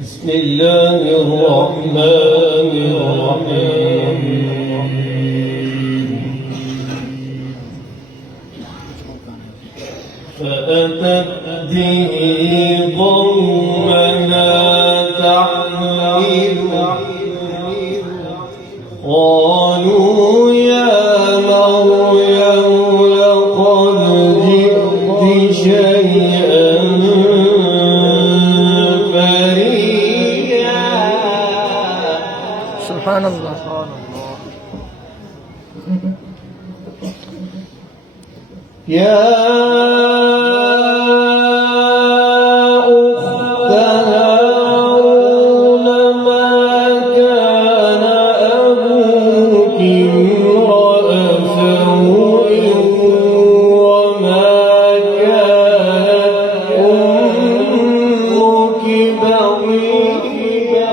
بسم الله الرحمن الرحيم فأتت به قومها تحمله قالوا يا مريم لقد جئت شيئا فريا سبحان الله. يا أخت هارون ما كان أبوك امرأ سوء وما كانت أمك بغيا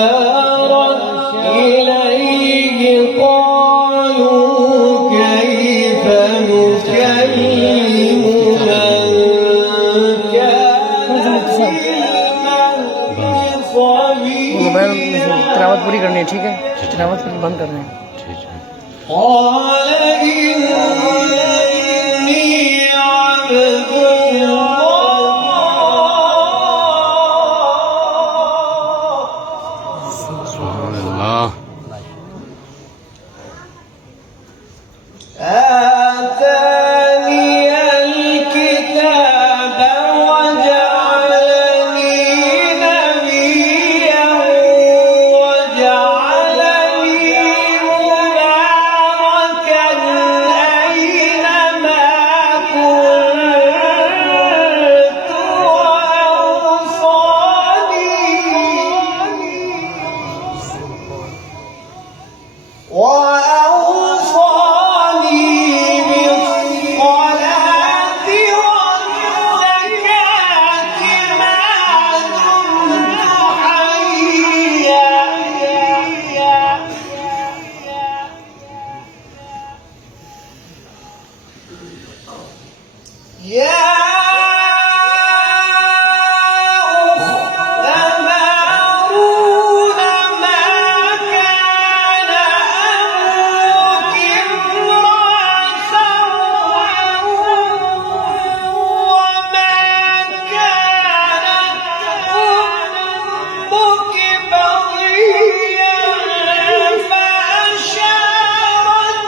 فأشارت إليه قالوا كيف نكلم من كان في المهد صبيا तिलावत पूरी करनी है, ठीक है? तिलावत बंद कर रहे हैं. قال إني عبد الله آتاني الكتاب وجعلني نبيا وجعلني مباركا أينما كنت وأوصاني بالصلاة والزكاة ما دمت حيا يا أخت هارون ما كان أبوك امرأ سوء وما كانت أمك بغيا فأشارت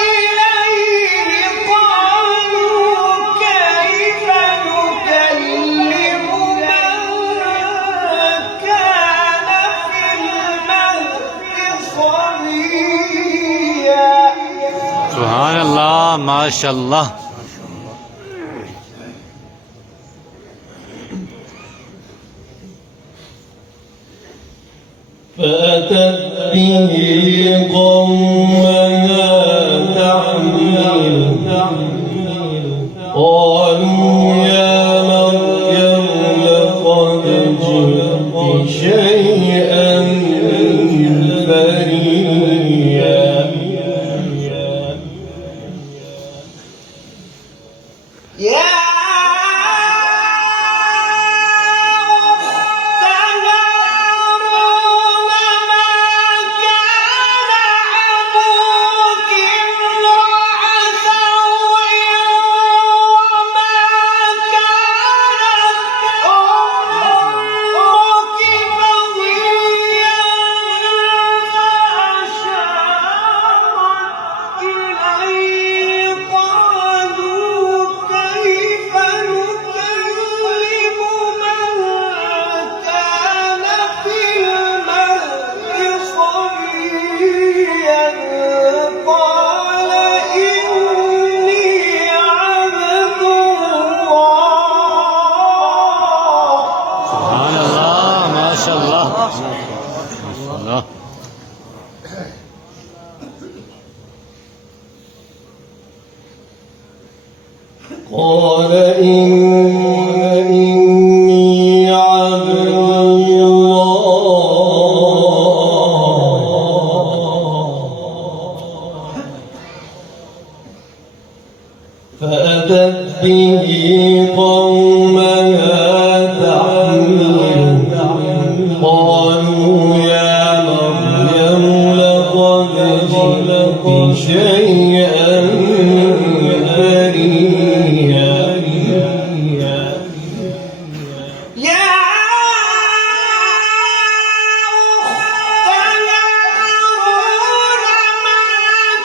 إليه قالوا كيف نكلم من كان في المهد صبيا سبحان الله ما شاء الله. فأتت به قومها تحمله قالوا يا مريم لقد جئت شيئا فريا يا أخت هارون ما كان أبوك امرأ سوء وما كانت أمك بغيا فأشارت إليه قالوا كيف نكلم من كان في المهد صبيا قال إني عبد الله سبحان الله ما شاء الله. الله. قال إني عبد الله فأتت به قومها تحمله قالوا يا مريم لقد جئت شيئا فريا يا أخت هارون ما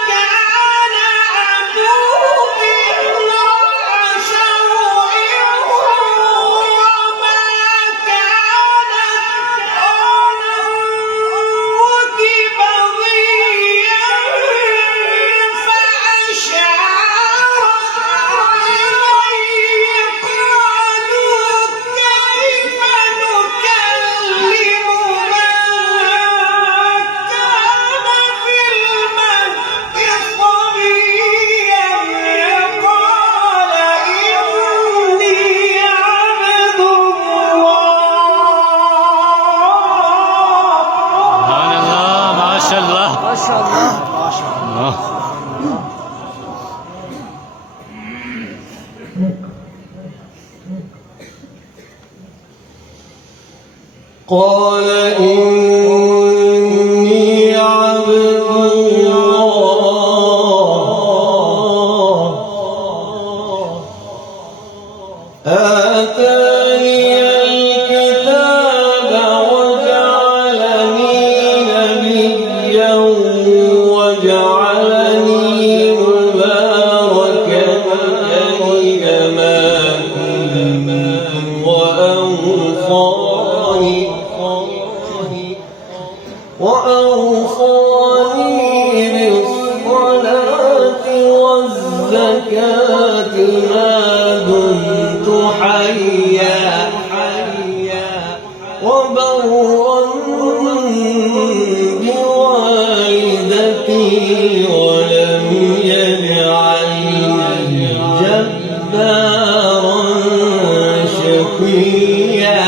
كان أبوك امرأ سوء وما كانت أمك بغيا فأشارت إليه قالوا كيف نكلم من كان في المهد صبيا قال إني عبد الله سبحان الله ما شاء الله ما شاء الله الله. قال إني عبد الله آتاني الكتاب وجعلني نبيا وجعلني مباركا أينما كنت وأوصاني بالصلاة والزكاة ما دمت حيا وبرا بوالدتي ولم يجعلني جبارا شقيا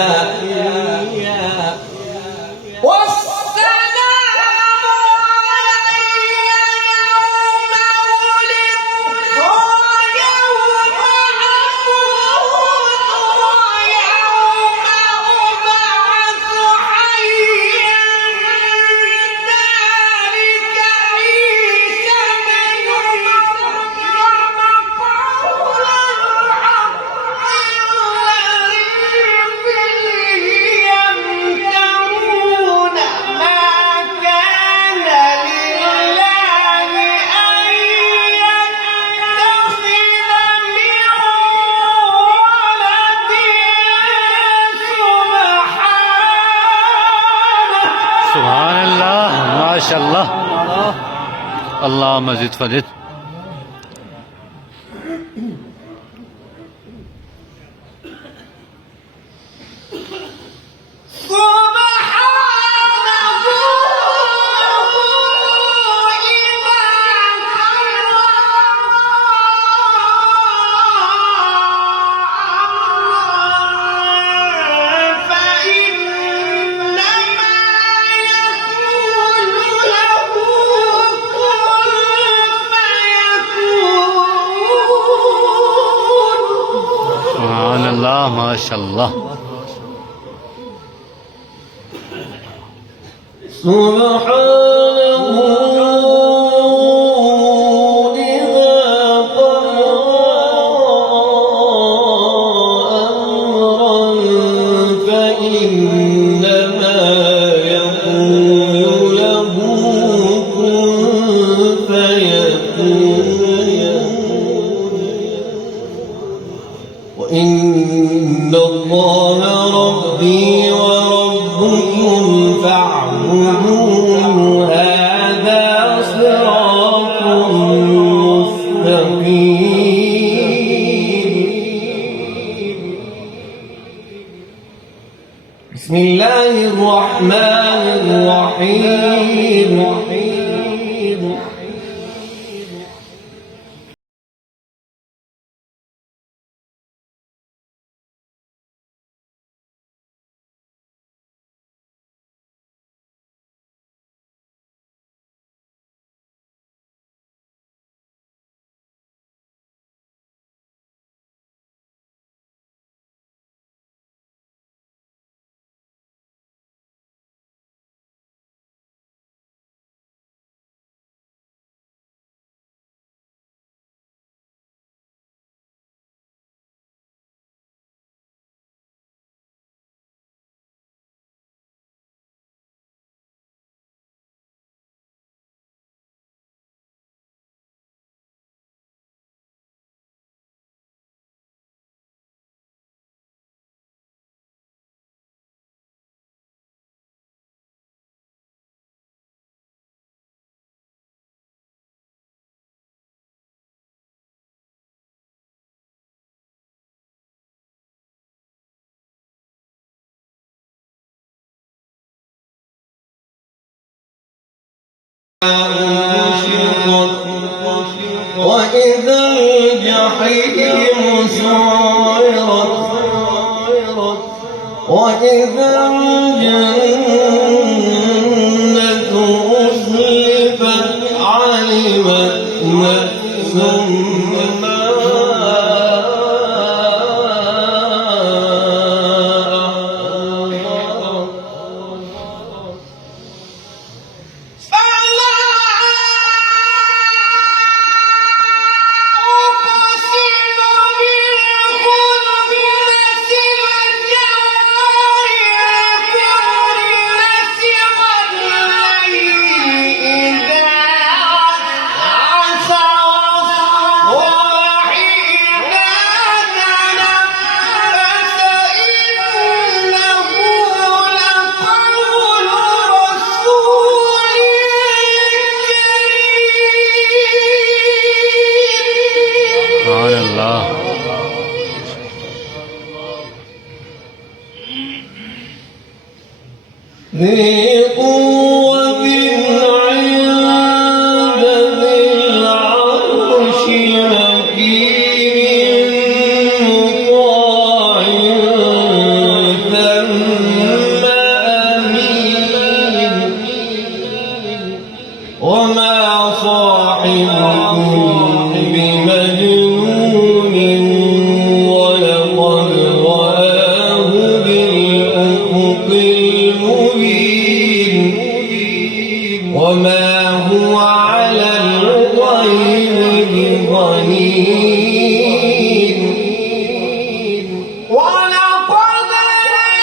سبحان الله ما شاء الله. اللهم زد فزد. سبحان الله ما شاء الله. سبحانه إذا قضى أمرا فإنما يقول له كن فيكون وإن الله ربي وربكم فاعبدوه هذا صراط مستقيم. بسم الله الرحمن الرحيم. وإذا الجحيم سعرت وإذا الجنة أزلفت علمت نفس ما سبحان الله. ذي قوة عند ذي العرش مكين مطاع ثم أمين وما صاحبكم بمجنون ولقد رآه بالأفق المبين وما هو على الغيب بضنين ولقد رآه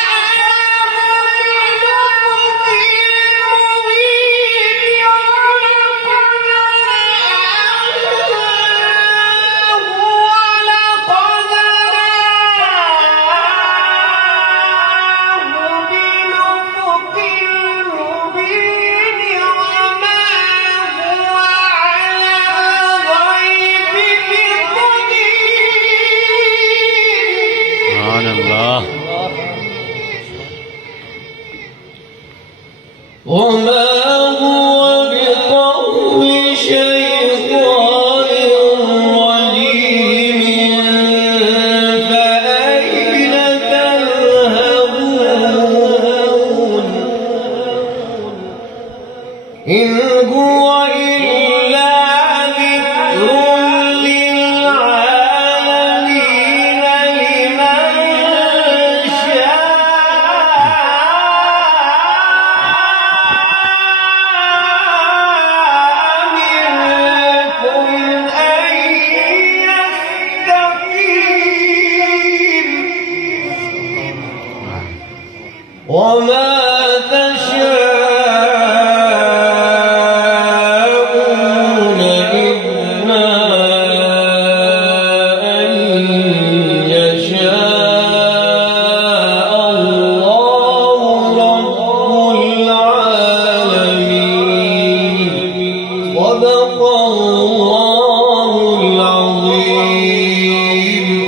بالأفق المبين سبحان الله. وما هو بقول شيطان رجيم فأين تذهبون إن هو إلا ذكر للعالمين لمن شاء منكم أن يستقيم وما